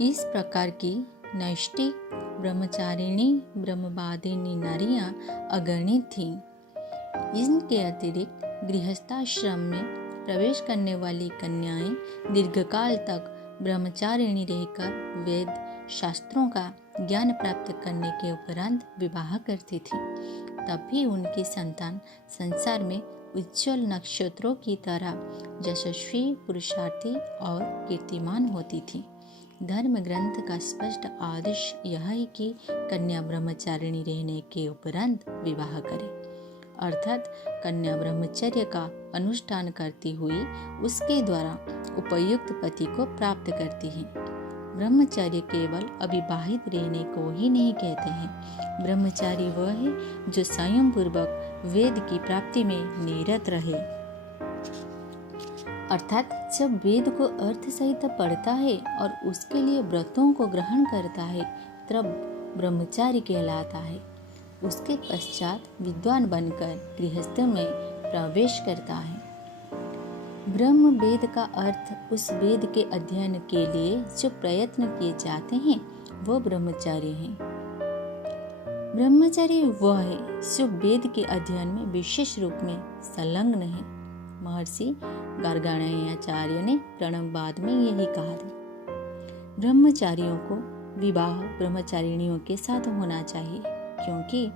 इस प्रकार की नैष्ठिक ब्रह्मचारिणी ब्रह्मवादिनी नारियां अगणित थीं। इनके अतिरिक्त गृहस्थाश्रम में प्रवेश करने वाली कन्याएं दीर्घकाल तक ब्रह्मचारिणी रहकर वेद शास्त्रों का ज्ञान प्राप्त करने के उपरांत विवाह करती थी। तब भी उनकी संतान संसार में उज्ज्वल नक्षत्रों की तरह यशस्वी, पुरुषार्थी और कीर्तिमान होती थी। धर्म ग्रंथ का स्पष्ट आदेश यह है कि कन्या ब्रह्मचारिणी रहने के उपरांत विवाह करे, अर्थात कन्या ब्रह्मचर्य का अनुष्ठान करती हुई उसके द्वारा उपयुक्त पति को प्राप्त करती है। ब्रह्मचार्य केवल अविवाहित रहने को ही नहीं कहते हैं। ब्रह्मचारी वह है जो संयम पूर्वक वेद की प्राप्ति में निरत रहे, अर्थात जब वेद को अर्थ सहित पढ़ता है और उसके लिए व्रतों को ग्रहण करता है तब ब्रह्मचारी कहलाता है। उसके पश्चात विद्वान बनकर गृहस्थ में प्रवेश करता है। ब्रह्म वेद का अर्थ उस वेद के अध्ययन के लिए जो प्रयत्न किए जाते हैं वो ब्रह्मचारी हैं। ब्रह्मचारी वह है जो वेद के अध्ययन में विशेष रूप में संलग्न है। महर्षि गार्गाणेयाचार्य ने प्रणववाद में यही कहा था। ब्रह्मचारियों को विवाह ब्रह्मचारिणियों के साथ होना चाहिए, क्योंकि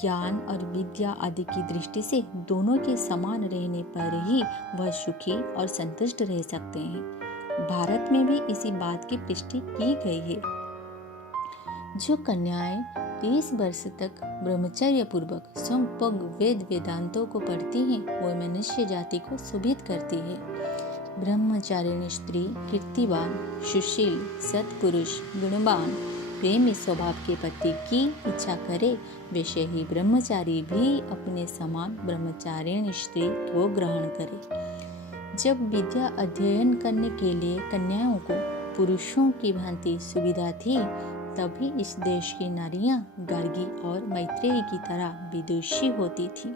ज्ञान और विद्या आदि की दृष्टि से दोनों के समान रहने पर ही वह सुखी और संतुष्ट रह सकते हैं। भारत में भी इसी बात की पुष्टि की गई है। जो कन्याएं 30 वर्ष तक ब्रह्मचर्य पूर्वक संपूर्ण वेद वेदांतों को पढ़ती हैं, वो मनुष्य जाति को शोभित करती है। ब्रह्मचारिणी स्त्री कीर्तिवान, सुशील, सत्पुरुष, गुणवान, प्रेमी स्वभाव के पति की इच्छा करे, वैसे ही ब्रह्मचारी भी अपने समान ब्रह्मचारिणी स्त्री को ग्रहण करे। जब विद्या अध्ययन करने के लिए कन्याओं को पुरुषों की भांति सुविधा थी, तभी इस देश की नारियां गार्गी और मैत्रेयी की तरह विदुषी होती थी।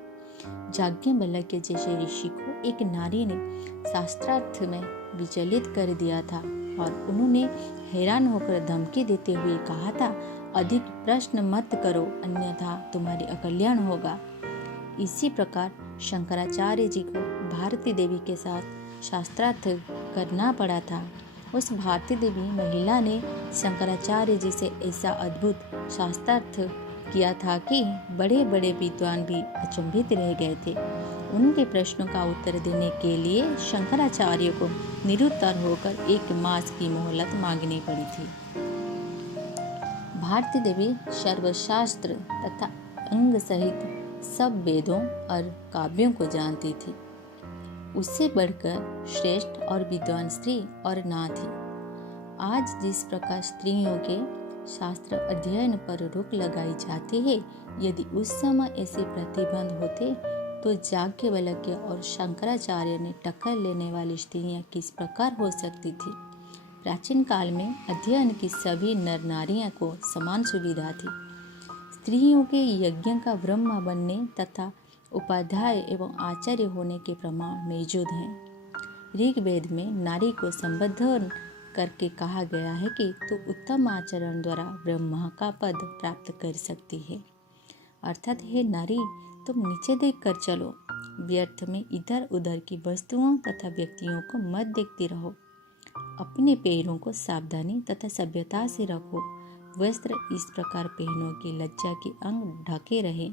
याज्ञवल्क्य जैसे ऋषि को एक नारी ने शास्त्रार्थ में विचलित कर दिया था और उन्होंने हैरान होकर धमकी देते हुए कहा था, अधिक प्रश्न मत करो, अन्यथा तुम्हारी अकल्याण होगा। इसी प्रकार शंकराचार्य जी को भारती देवी के साथ शास्त्रार्थ करना पड़ा था। उस भारती देवी महिला ने शंकराचार्य जी से ऐसा अद्भुत शास्त्रार्थ किया था कि बड़े बड़े विद्वान भी अचंभित रह गए थे। उनके प्रश्नों का उत्तर देने के लिए शंकराचार्य को निरुत्तर होकर 1 मास की मोहलत मांगनी पड़ी थी। भारती देवी सर्वशास्त्र तथा अंग सहित सब वेदों और काव्यों को जानती थी। उससे बढ़कर श्रेष्ठ और विद्वान स्त्री और ना थी। आज जिस प्रकार स्त्रियों के शास्त्र अध्ययन पर रोक लगाई जाती है, यदि उस समय ऐसे प्रतिबंध होते तो याज्ञवल्क्य और शंकराचार्य ने टक्कर लेने वाली स्त्रियां किस प्रकार हो सकती थी। प्राचीन काल में अध्ययन की सभी नर नारियों को समान सुविधा थी। स्त्रियों के यज्ञ का ब्रह्मा बनने तथा उपाध्याय एवं आचार्य होने के प्रमाण मौजूद हैं। ऋग्वेद में नारी को संबोधन करके कहा गया है कि तू उत्तम आचरण द्वारा ब्रह्मा का पद प्राप्त कर सकती है, अर्थात हे नारी, तुम नीचे देख कर चलो, व्यर्थ में इधर उधर की वस्तुओं तथा व्यक्तियों को मत देखती रहो, अपने पैरों को सावधानी तथा सभ्यता से रखो, वस्त्र इस प्रकार पहनो कि लज्जा के अंग ढके रहे।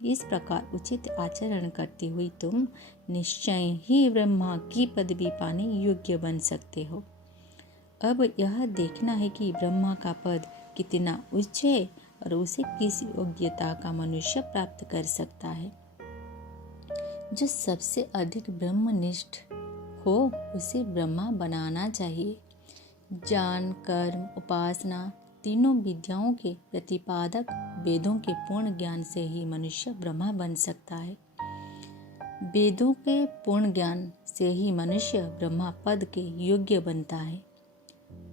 इस प्रकार उचित आचरण करती हुई तुम निश्चय ही ब्रह्मा की पदवी पाने योग्य बन सकते हो। अब यह देखना है कि ब्रह्मा का पद कितना उच्च है और उसे किस योग्यता का मनुष्य प्राप्त कर सकता है। जो सबसे अधिक ब्रह्मनिष्ठ हो उसे ब्रह्मा बनाना चाहिए। ज्ञान, कर्म, उपासना तीनों विद्याओं के प्रतिपादक वेदों के पूर्ण ज्ञान से ही मनुष्य ब्रह्मा बन सकता है। वेदों के पूर्ण ज्ञान से ही मनुष्य ब्रह्मा पद के योग्य बनता है।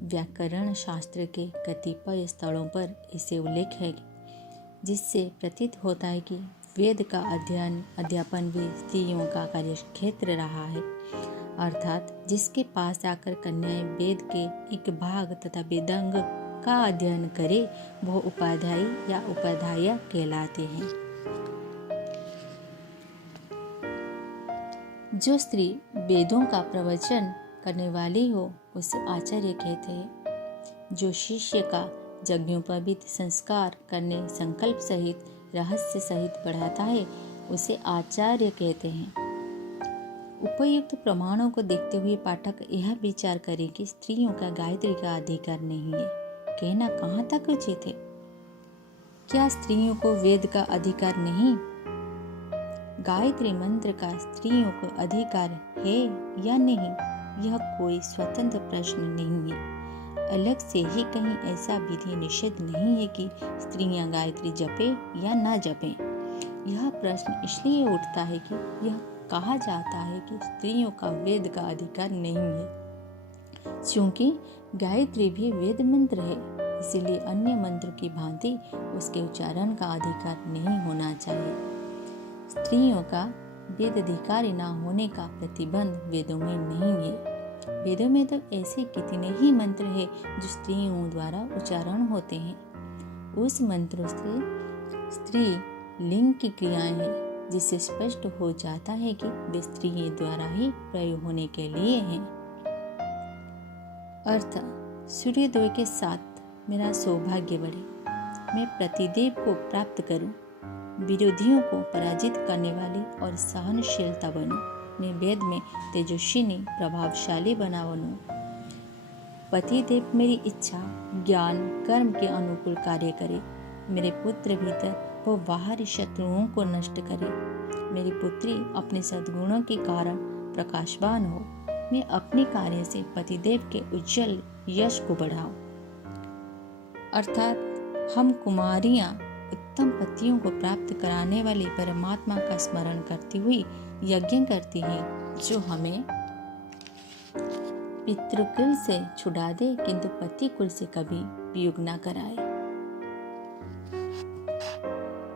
व्याकरण शास्त्र के कतिपय स्थलों पर इसे उल्लेख है, जिससे प्रतीत होता है कि वेद का अध्ययन अध्यापन भी स्त्रियों का कार्यक्षेत्र रहा है। अर्थात जिसके पास आकर कन्याएं वेद के एक भाग तथा वेदांग का अध्ययन करे वो उपाध्यायी या उपाध्याया कहलाते हैं। जो स्त्री वेदों का प्रवचन करने वाली हो उसे आचार्य कहते हैं। जो शिष्य का यज्ञोपवीत संस्कार करने संकल्प सहित रहस्य सहित बढ़ाता है उसे आचार्य कहते हैं। उपयुक्त प्रमाणों को देखते हुए पाठक यह विचार करे कि स्त्रियों का गायत्री का अधिकार नहीं है। कहना कहाँ तक उचित है? क्या स्त्रियों को वेद का अधिकार नहीं? गायत्री मंत्र का स्त्रियों को अधिकार है या नहीं, यह कोई स्वतंत्र प्रश्न नहीं है। अलग से ही कहीं ऐसा विधि निषेध नहीं है कि स्त्रियां गायत्री जपे या ना जपे। यह प्रश्न इसलिए उठता है कि यह कहा जाता है कि स्त्रियों का वेद का अधिकार नहीं है, क्योंकि गायत्री भी वेद मंत्र है, इसीलिए अन्य मंत्र की भांति उसके उच्चारण का अधिकार नहीं होना चाहिए। स्त्रियों का वेद अधिकारी न होने का प्रतिबंध वेदों में नहीं है। वेदों में तो ऐसे कितने ही मंत्र हैं जो स्त्रियों द्वारा उच्चारण होते हैं। उस मंत्रों से स्त्री लिंग की क्रियाएं हैं, जिससे स्पष्ट हो जाता है कि वे स्त्री द्वारा ही प्रयोग होने के लिए हैं। अर्थ, सूर्योदय के साथ मेरा सौभाग्य बढ़े, मैं प्रतिदेव को प्राप्त करूं, विरोधियों को पराजित करने वाली और सहनशीलता बनूं, मैं वेद में तेजस्विनी प्रभावशाली बना बनूं। पतिदेव मेरी इच्छा ज्ञान कर्म के अनुकूल कार्य करे, मेरे पुत्र भीतर वो बाहरी शत्रुओं को नष्ट करे, मेरी पुत्री अपने सद्गुणों के कारण प्रकाशवान हो, मैं अपने कार्य से पतिदेव के उज्जवल यश को बढ़ाऊं। अर्थात हम कुमारियां उत्तम पतियों को प्राप्त कराने वाले परमात्मा का स्मरण करती हुई यज्ञ करती हैं, जो हमें पितृकुल से छुड़ा दे किंतु पति कुल से कभी वियोग न कराए।